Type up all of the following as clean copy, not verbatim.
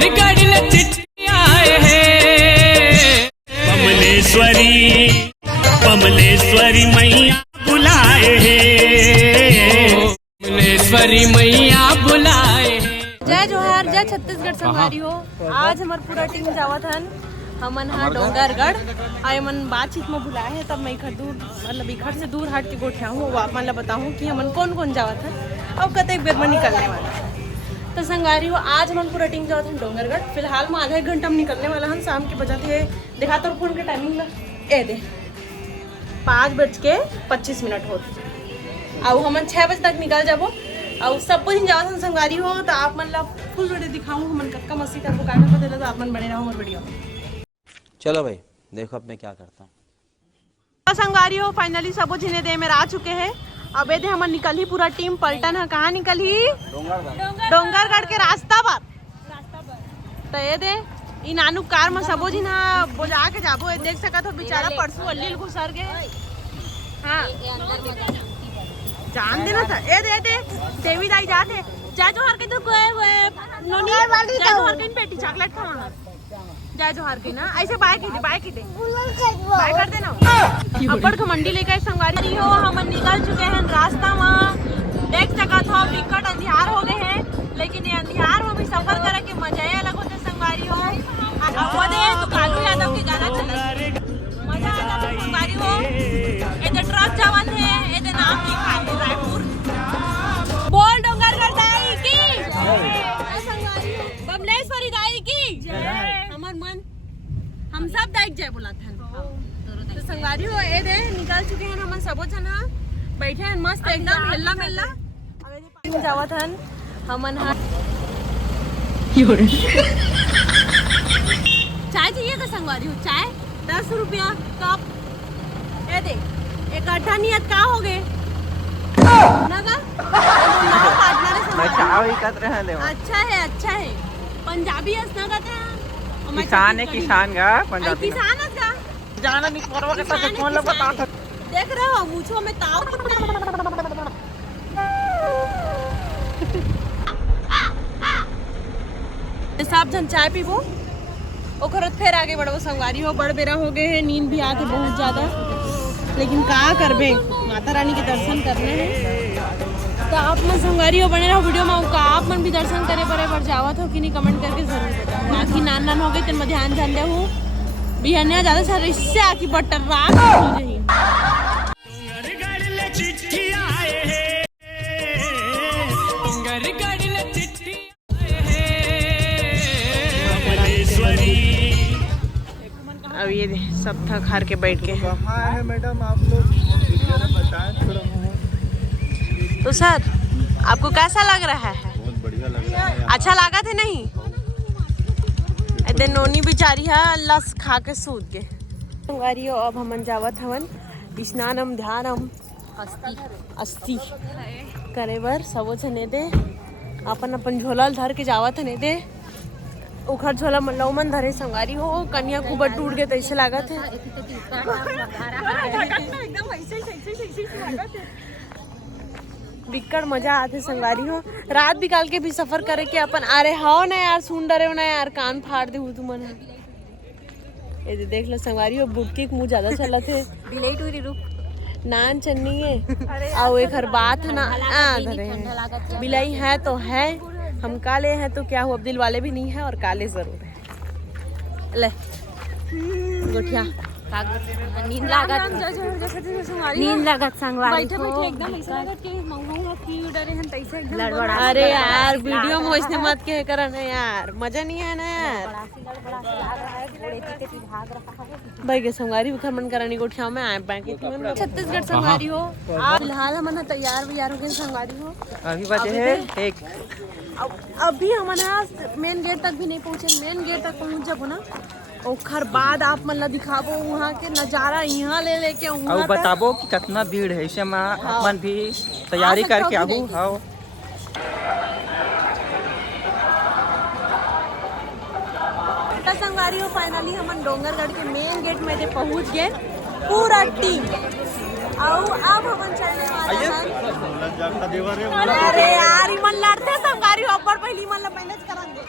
डोंगरगढ़ चिट्ठी आए हैं, कमलेश्वरी मैया बुलाए हैं, कमलेश्वरी मैया बुलाए हैं। जय जोहार, जय छत्तीसगढ़ संगवारी हो। आज हमार पूरा टीम जावत हन हमन हाँ डोंगरगढ़ आए मन बातचीत में बुलाए है। तब मैं इखर दूर मतलब इखर से दूर हट के गोठिया हूँ। वो आप मन ला बताऊँ कि हमन कौन कौन जावत है और कतई बेर में निकलने वाला है। तो संगवारी हो आज हमन पूरा टीम जावत हन डोंगरगढ़। फिलहाल में आधा एक घंटा में निकलने वाला हन। शाम के बजा थे देखा तो फोन के टाइमिंग ला ए दे 5:25 होते और हमन 6 बजे तक निकल जाबो और सब कुछ जावत हन संगवारी हो। तो आप मन ला फुल वीडियो दिखाऊँ हमन कक्का मस्ती करबो का पता तो आप मन बने रहो हमारे वीडियो। चलो भाई देखो अब मैं क्या करता हूँ। संगवारी हो फाइनली सबो झिने दे में आ चुके हैं। अब ये हम निकल ही पूरा टीम पलटन है। कहाँ निकल ही डोंगरगढ़ के रास्ता पर। तो ये दे इन आनु कार में सबो झिना बोला के जाबो। देख सकत हो बेचारा परसों अल्लील घुसर गए। हाँ जान देना था। ए दे देवी दाई जाते जय जोहार के तो नोनी जय जोहार के बेटी चॉकलेट खाना जय जोहार की ना ऐसे बाय की दे बाय कर देना। अब्बड़ खमंडी लेकर संगवारी हो हम निकल चुके हैं रास्ता में। देख सकत हो बिकट अंधियार हो गए हैं लेकिन ये अंधियार में भी सफर करे के मजा ही अलग होते संगवारी हो। वो दे तो कालू यादव के गाना चले मजा आ जाता संगवारी हो। ये तो ट्रक जावत है ये तो नाम लिखा है रायपुर। बोल डोंगरगढ़ दाई की संगवारी हो, कमलेश्वरी दाई की जय। हमार मन हम सब दाई जय बोला था। तो संगवारी हो ए दे निकल चुके हैं हम सबो जना बैठे हैं मस्त एकदम हिल्ला मिल्ला। अब जावत हन हमन हा चाय चाहिए तो संगवारी हो चाय 10 रुपया कप। ए दे एक अट्ठा नियत का हो गए नगा अच्छा है पंजाबी नगा किसान है किसान का पंजाबी किसान का जाना नहीं परवा के साथ कौन लोग बता देख रहे हो मूंछों में ताव सब जन चाय पीबो ओकर फिर आगे बढ़ो संगवारी हो। बड़ बेरा हो गए हैं नींद भी आते बहुत ज्यादा लेकिन का करबे माता रानी के दर्शन करने हैं। तो आप मन संगवारी हो बने रहो वीडियो में का आप मन भी दर्शन करे पर जावत हो कि नहीं कमेंट करके जरूर बताओ। बाकी नान हो गए तेन में ध्यान दे हो बिहनिया ज्यादा सारा इससे आकी बटर रात अब ये सब थक हार के बैठ के हैं। है मैडम आप लोग बताएं थोड़ा। तो सर आपको कैसा लग रहा है? बहुत बढ़िया लग रहा है। अच्छा लगा थे नहीं? इतने नोनी बेचारी है लस खा के सूत गए। संगवारी अब हमन जावत हवन स्नानम ध्यानम अस्ति करे बर सबो जने दे अपन अपन झोला धर के जावत हने दे। उखर झोला लौमन धरे संगवारी हो कन्या खूब टूट गए तो ऐसे लागत है बिकट मजा आते संगवारी हो। रात बिकाल के भी सफर करे के अपन अरे हाओ ना यार सुन डरे ना यार कान फाड़ दे तुमन ये देख लो संगवारी हो बुटकी मुँह ज्यादा चला थे बिलाई टूरी रुक नान चन्नी है और एक हर बात है ना धरे बिलाई है तो है हम काले हैं तो क्या हुआ अब दिल वाले भी नहीं है और काले जरूर है। ले गोठिया नींद लागत संगवारी अरे यार वीडियो में वैसे मत कह कर ना यार मजा नहीं है ना यार। भाई के संगवारी भी मन करानी गोठिया में आए बाकी छत्तीसगढ़ संगवारी हो। फिलहाल हम तैयार हो गए संगवारी हो। अभी बजे है एक अभी हम मेन गेट तक भी नहीं पहुँचे। मेन गेट तक पहुँच जाबो ना ओखर बाद आप मन ला दिखाबो वहाँ के नजारा यहाँ ले लेके और बताबो कि कितना भीड़ है इसे में अपन भी तैयारी करके आबू। हाँ संगवारी हो फाइनली हम डोंगरगढ़ के मेन गेट में पहुँच गए पूरा टीम और अब हम चलने वाले हैं। अरे यार मन लड़ते संगवारी हो पर पहली मन ला मैनेज करेंगे।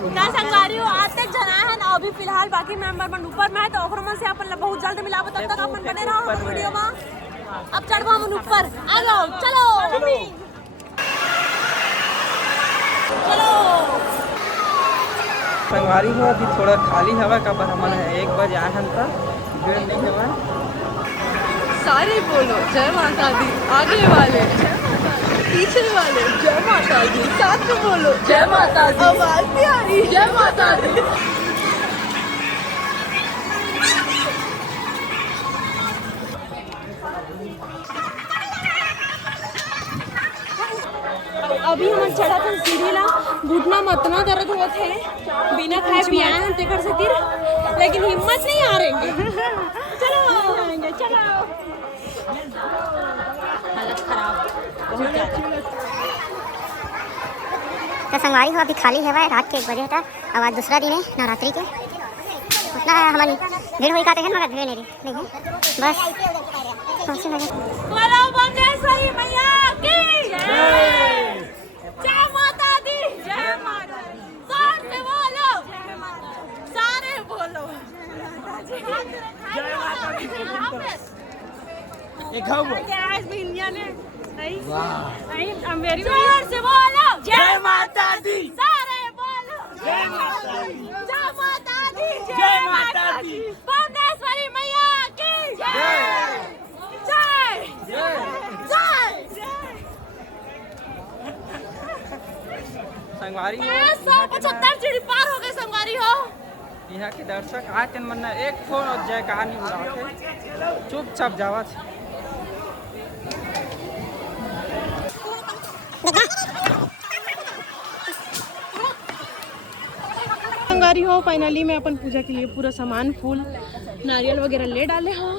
का संगवारी हो 8 तक जना है ना अभी फिलहाल बाकी मेंबर मन ऊपर में है तो ओकरो में से अपन बहुत जल्द मिलाबो तब तक अपन बने रहो हम वीडियो में। अब चढ़बो हम ऊपर आ जाओ चलो चलो संगवारी हो अभी थोड़ा खाली हवा का पर हमन है 1 बजे आए हम तक भीड़ नहीं हवा। सारे बोलो जय माता दी, आगे वाले जय माता दी, पीछे वाले जय माता दी, साथ में बोलो जय माता दी, आवाज भी आ रही जय माता दी। अभी हम चढ़ा था सीढ़ी ला घुटना में इतना दर्द हुआ थे बिना खाए पिए हैं तेकर से तिर लेकिन हिम्मत नहीं आ रही। चलो चलो हालत खराब बहुत ज्यादा। तो संगवारी हो अभी खाली है रात के 1 बजे होता। अब आज दूसरा दिन है नवरात्रि के उतना हमारी भीड़ हुई कहते हैं मगर भीड़ नहीं बस बोलो बंदेश्वरी मैया की जय माता दी जय माता दी सारे बोलो सारे बोलो जय माता दी ये खाओ आज भी इंडिया ने आई मेरी जोर से बोलो जय माता दी सारे बोलो जय माता दी जय माता दी जय माता दी बंदेश्वरी मैया की जय जय जय संगवारी हो 175 सीढ़ी पार हो गए संगवारी हो। यहाँ के दर्शक आते मन एक फोन और जय कहानी उड़ाते चुपचाप जावा संगवारी हो फाइनली मैं अपन पूजा के लिए पूरा सामान फूल नारियल वगैरह ले डाले हो।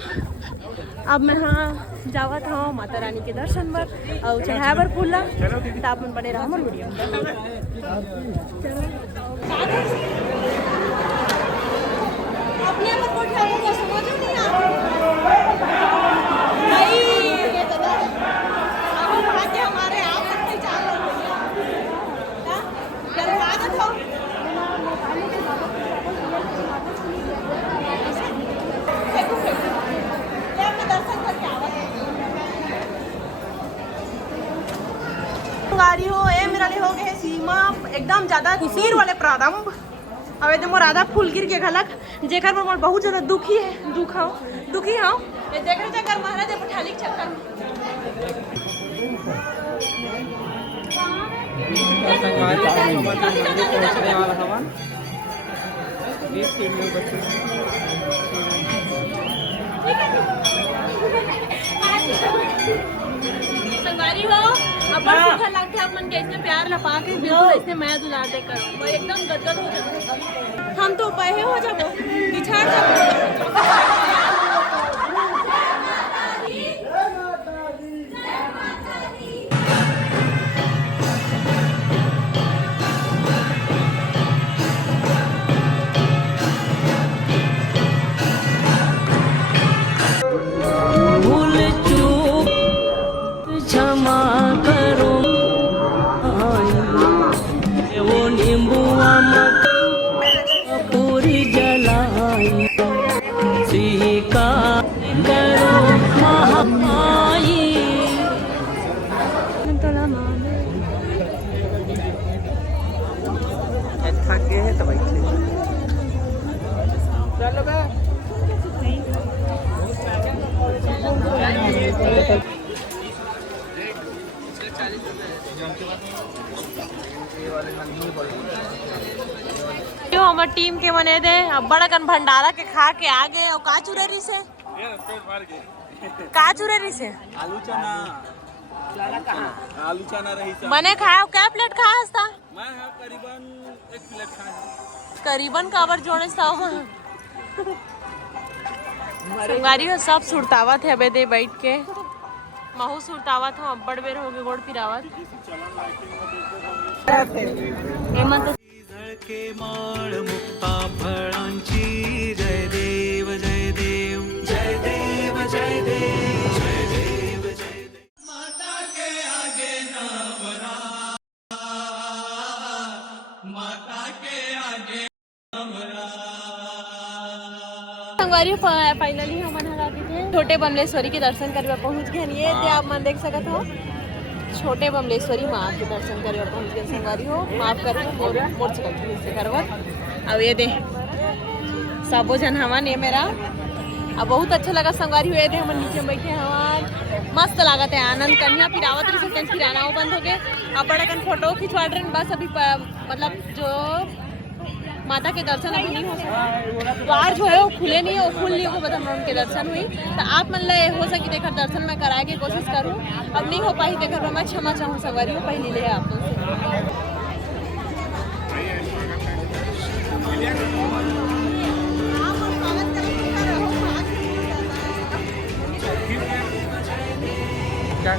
अब मैं हाँ जावत हूँ माता रानी के दर्शन बर और चढ़ाए बर फूल ला तो आप मन बने रहो हमारे वीडियो में। अपने आप को ठाकुर को समझ नहीं आ रहा भाई ये तो अब भाग्य हमारे आप तक नहीं जा रहे भैया जल्द हो गाड़ी हो ए मेरा ले हो गए सीमा एकदम ज्यादा खुशीर वाले प्रारंभ अब एकदम राधा फूल गिर के घलक जेकर पर बहुत ज्यादा दुखी हो ये जेकर चक्कर महाराज पठाली चक्कर संगवारी पहुंचने वाला हवा 20 किलो बच्चे संगवारी हो अपन भूखा लगते अपन के इतने प्यार लपा के बिल्कुल ऐसे मैं दुला दे कर मैं एकदम गदगद हो जाऊं हम तो पहे हो जाबो बिछाड़ जाबो। भूल चूक क्षमा करो वो नींबुआ मत पूरी जलाई स्वीकार करो महामाई। थक गए हैं तो बैठे चलो बे यो हमार टीम के बने दे अब बड़ा कन भंडारा के खा के आ गए और का चुरेरी से आलू चना रही बने खाओ क्या प्लेट खाया हस्ता मैं करीबन 1 प्लेट खाया करीबन काबर जोड़े साव संगवारी हो सब सुरतावत है अबे दे बैठ के महू सुरतावत हो अब्बड़ बेर हो गए गोड़ पिरावत झळके माळ मुक्ता फळांची जय देव जय देव जय देव जय देव जय देव जय देव माता के आगे ना बरा माता के संगवारी फाइनली हमन हरा थे छोटे बमलेश्वरी के दर्शन करवा पहुंच गए। ये दे आप मन देख सकत हो छोटे बमलेश्वरी माँ के दर्शन करवा पहुंच गए। संगवारी हो माफ करो मोर चलती से करवत। अब ये दे सबो जन हवन ये मेरा अब बहुत अच्छा लगा। संगवारी हुए थे हम नीचे बैठे हवन मस्त लागत है आनंद कन्या फिर आवत रही सकते फिर आना वो बंद हो गए। अब बड़ा कन फोटो खिंचवा रहे बस अभी मतलब जो माता के दर्शन अभी नहीं हो सका। द्वार जो है वो खुले नहीं है वो खुल नहीं हो बता उनके दर्शन हुई तो आप मन ले हो सके देखकर दर्शन में कराए के कोशिश करूँ। अब नहीं हो पाई देखकर मैं क्षमा चाहूँ संगवारी हो पहले ले आप क्या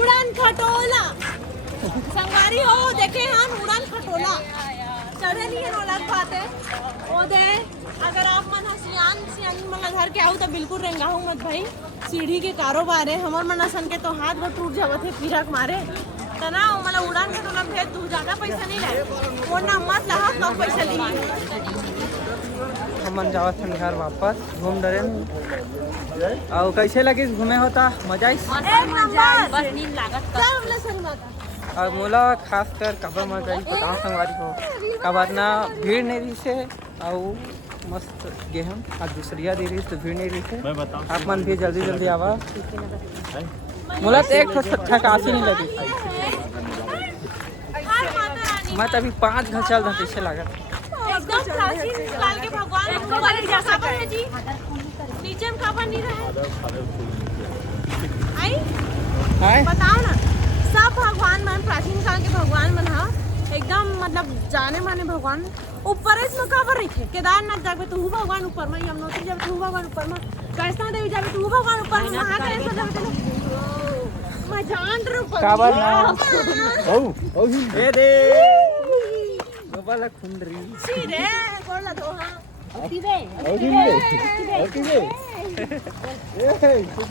उड़ान खटोला संगवारी हो देखे हम उड़ान खटोला चढ़े नहीं है नौलत पाते ओ दे अगर आप मन सियान मन घर के आओ तो बिल्कुल रेंगाहू मत भाई सीढ़ी के कारोबार है हमर मन सन के तो हाथ वो टूट जावत है फिरक मारे तना मतलब उड़ान खटोला भेज तू ज्यादा पैसा नहीं ले वो ना मत लहा कम पैसा ली हमन जावत हन घर वापस घूम डरे और कैसे लगी घूमे होता मजा आई बस नींद लागत और मोला खास कर कबर मजा आई बताओ संगवारी हो कबर ना भीड़ नहीं रही से और मस्त गे हम आज दूसरिया दे रही तो भीड़ नहीं रही से आप मन भी जल्दी जल्दी आवा मोला तो एक ठकासी नहीं लगी मैं तो अभी 5 घर चल रहा कैसे लागत एकदम प्राचीन काल के भगवान को वाले जैसा है जी नीचे में काबर नहीं रहे आई बताओ ना सब भगवान मन प्राचीन काल के भगवान मन हा एकदम मतलब जाने माने भगवान ऊपर इसमें काबर रखे केदारनाथ जाबे तो भगवान ऊपर में यमुनोत्री जाबे तो भगवान ऊपर में वैष्णो देवी जाबे तो भगवान ऊपर में महाकालेश्वर जाबे तो मैं जान रहा हूं काबर ना ओ ए दे गोबाला खुंडरी सी रे बोला दो हां ओती बे